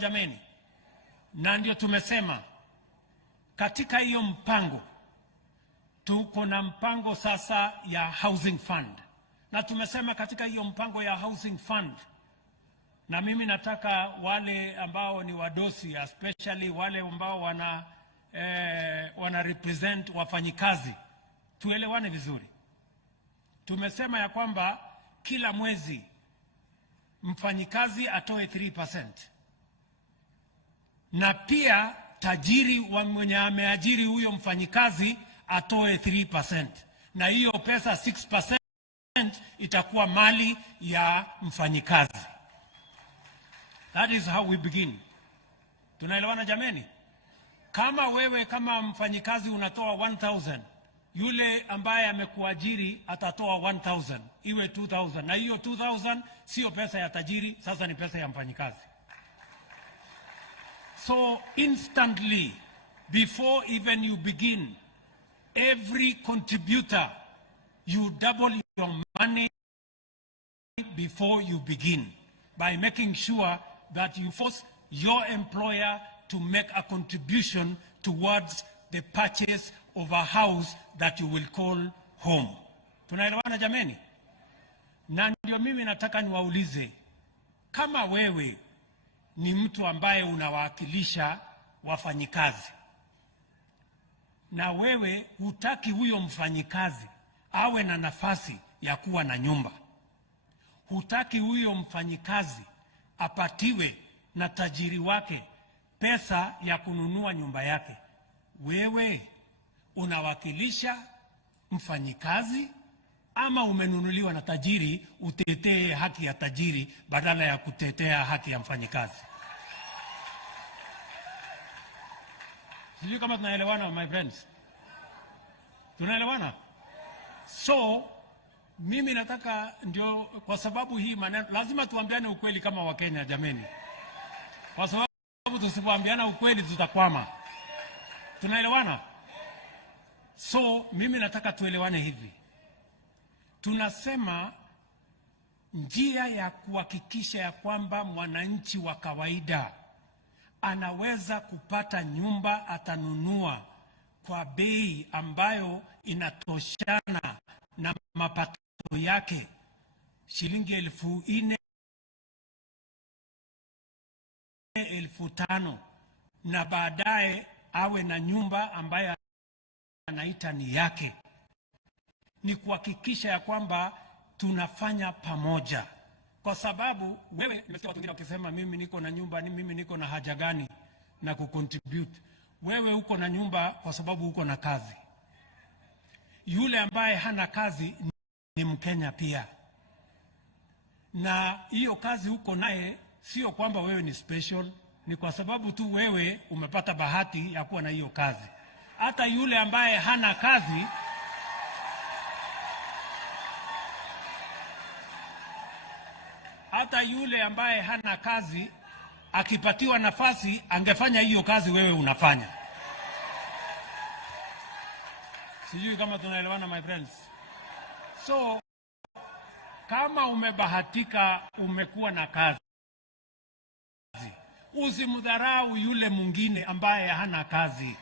jameni? Na ndio tumesema katika hiyo mpango tuko na mpango sasa ya housing fund, na tumesema katika hiyo mpango ya housing fund, na mimi nataka wale ambao ni wadosi, especially wale ambao wana represent wafanyikazi, tuelewane vizuri. Tumesema ya kwamba kila mwezi mfanyikazi atoe 3%, na pia tajiri wa mwenye ameajiri huyo mfanyikazi atoe 3%, na hiyo pesa 6% itakuwa mali ya mfanyikazi. That is how we begin. Tunaelewana jameni? Kama wewe kama mfanyikazi unatoa 1,000, yule ambaye amekuajiri atatoa 1,000, iwe 2,000, na hiyo 2,000 sio pesa ya tajiri, sasa ni pesa ya mfanyikazi. So instantly, before even you begin, every contributor, you double your money before you begin, by making sure that you force your employer to make a contribution towards the purchase of a house that you will call home. Tunaelewana jameni? Na ndio mimi nataka niwaulize, kama wewe ni mtu ambaye unawakilisha wafanyikazi, na wewe hutaki huyo mfanyikazi awe na nafasi ya kuwa na nyumba, hutaki huyo mfanyikazi apatiwe na tajiri wake pesa ya kununua nyumba yake, wewe unawakilisha mfanyikazi ama umenunuliwa na tajiri utetee haki ya tajiri badala ya kutetea haki ya mfanyikazi? Sijui kama tunaelewana my friends. Tunaelewana? So mimi nataka ndio, kwa sababu hii maneno lazima tuambiane ukweli kama Wakenya jameni. Kwa sababu tusipoambiana ukweli tutakwama. Tunaelewana? So mimi nataka tuelewane hivi. Tunasema njia ya kuhakikisha ya kwamba mwananchi wa kawaida anaweza kupata nyumba atanunua kwa bei ambayo inatoshana na mapato yake, shilingi 4,000, 5,000, na baadaye awe na nyumba ambayo anaita ni yake. Ni kuhakikisha ya kwamba tunafanya pamoja, kwa sababu wewe, nimesikia watu wengine wakisema mimi niko na nyumba, mimi niko na haja gani na kucontribute. Wewe uko na nyumba kwa sababu uko na kazi. Yule ambaye hana kazi ni Mkenya pia, na hiyo kazi uko naye sio kwamba wewe ni special, ni kwa sababu tu wewe umepata bahati ya kuwa na hiyo kazi. Hata yule ambaye hana kazi, akipatiwa nafasi angefanya hiyo kazi wewe unafanya. Sijui kama tunaelewana my friends. So kama umebahatika umekuwa na kazi, usimdharau yule mwingine ambaye hana kazi.